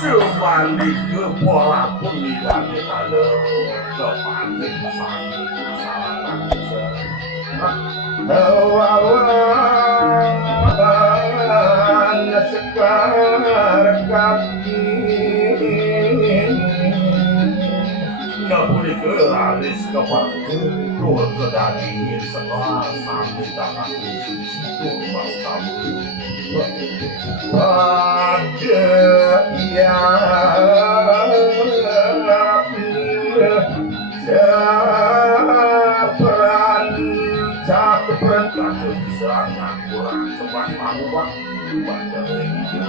Sebalik ke pola pemilihan kalau kepanik sani masyarakat hawawan sekarang kaki nggak boleh kelaris kepada keluarga daging setelah sampai tangan itu mas kamu ada yang perantah sangat kurang sempat mau waktu baca ini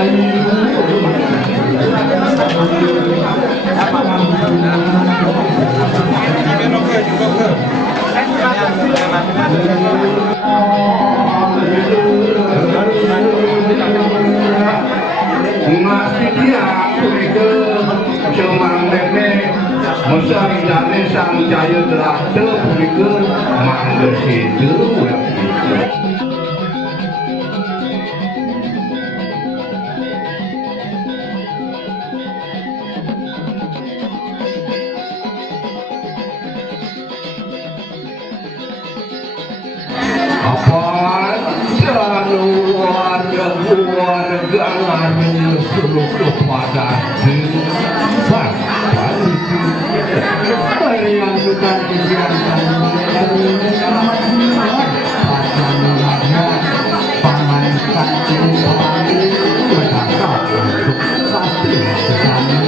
Masih dia kuliah cemang nenek masa jane sang jaya delate kuliah mangga situ warga lalu seluruh kepada desa yang sudah dibiarkan paman satu berkata untuk satu sesama.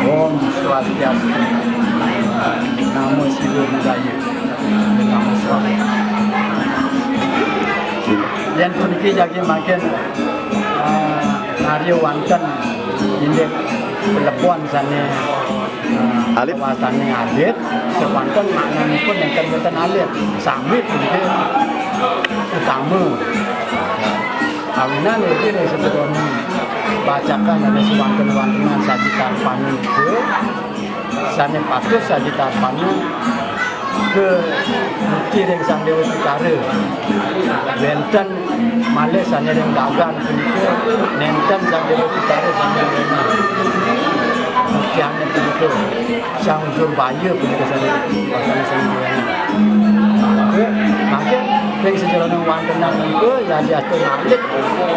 Om Swastiastu. Nama Siwa Budaya. Nama Swami. Yang pergi jadi makin Mario Wanten ini Pelebon sana kawasannya alit. Sepantan maknanya pun yang terbuatan alit. Sambit itu utama. Kawinan itu dari sebelumnya bacakan ada sewanten-wantenan sajitan panu ke sana patut sajitan panu ke bukti yang sambil utara benten malah sana yang dagang ke nenten sambil utara sambil mana yang itu sang jurbaya pun ke sana makin dari sejarah wantenan itu jadi atur alit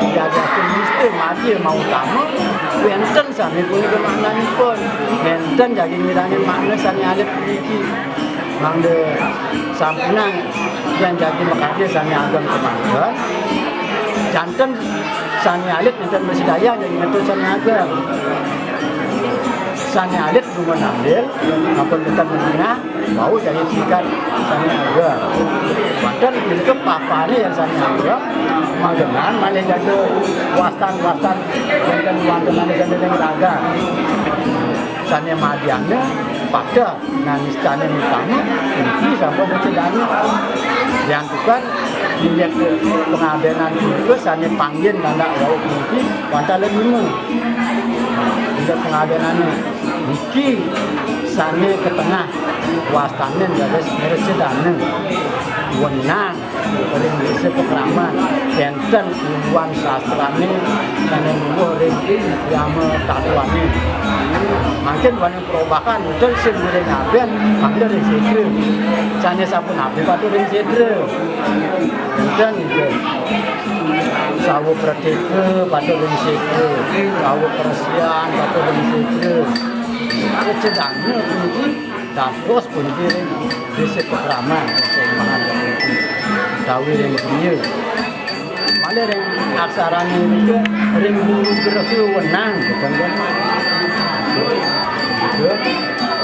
jadi atur mesti mati mau utama benten sana pun ke makna ni pun benten jadi ngirangin makna sana alit pergi mangde sampunang yang jadi makanya sana agam kemandan jantan sana alit jantan bersedaya jadi ngatur sana agam sana alit cuma ambil apa kita menengah mau jadi tingkat sana agam bahkan itu papanya yang sana agam magenan malah jadi wastan-wastan dan wantenan sana yang agam sana madiannya pada nangis sana utama ini sampai bercedana yang bukan dilihat pengabenan itu sana panggil nanda wau kunci wantala lima untuk pengabenannya Niki sana ke tengah wastanen dari Ngercadana wenang paling desa pakraman enten ilmuwan sastrane dan luhur yama tatwa ni makin banyak perubahan betul sebenarnya Ngaben ada yang sedra sana sapun apa patut yang sedra dan itu sawo pratika patut yang sedra sawo persian patut yang sedra Ngercadana pun terus pun desa pakraman paumahan dawir yang dunia malah yang aksaranya itu ring bulu gerasu wenang kan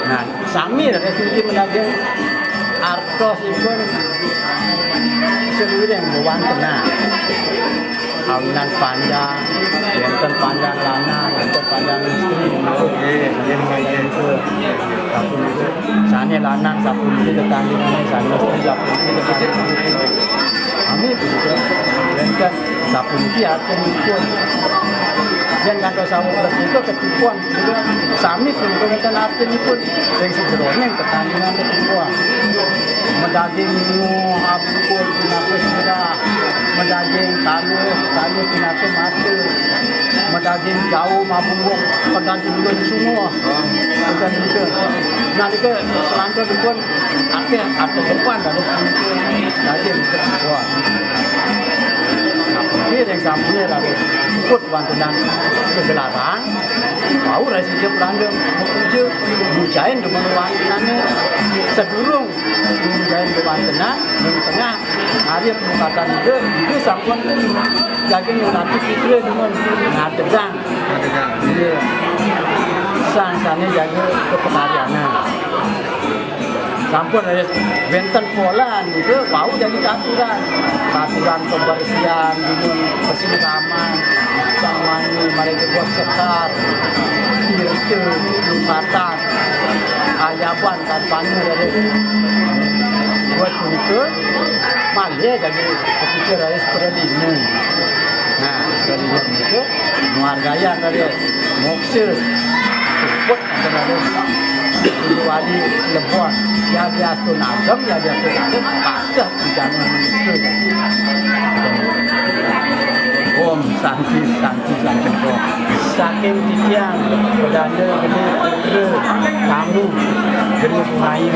nah sami dari sini mendagang artos itu seluruh yang berwantenan kawinan panjang enten panjang lanang enten panjang istri itu sapun itu sana lanang sapun itu tetanggingannya sana istri sapun itu tetanggingannya kami begitu dan sapun itu artinya pun dan kalau sapun itu ketipuan sami pun bukan artinya pun yang sebenarnya tetanggingan ketipuan mendaging apapun pinatu sudah mendaging tanu pinatu mati mendaging jauh mabung mendaging belum semua bukan itu nanti ke selanjutnya pun ada depan dari daging kebuah ini yang sampulnya lagi ikut wantenan kegelaran bau rasa dia perandang bekerja bujain dengan wantenannya sedurung bujain ke wantenan di tengah hari pemukatan itu sampun lagi nanti kita dengan ngadegang iya sang-sangnya jaga kepenarianan sampun ada benten polan itu bau jadi aturan pembersihan dengan persiraman sama ini mereka buat sekat itu jumatan ayaban tanpanya dari buat itu malah jadi ketika dari seperti ini nah dari itu menghargai dari moksir ikut antara wali Pelebon ya dia tu nagam ya dia tu nagam pasti jangan itu. Om Santi Santi Santi saking titian pedanda gede Putra Tamu gede Bumayu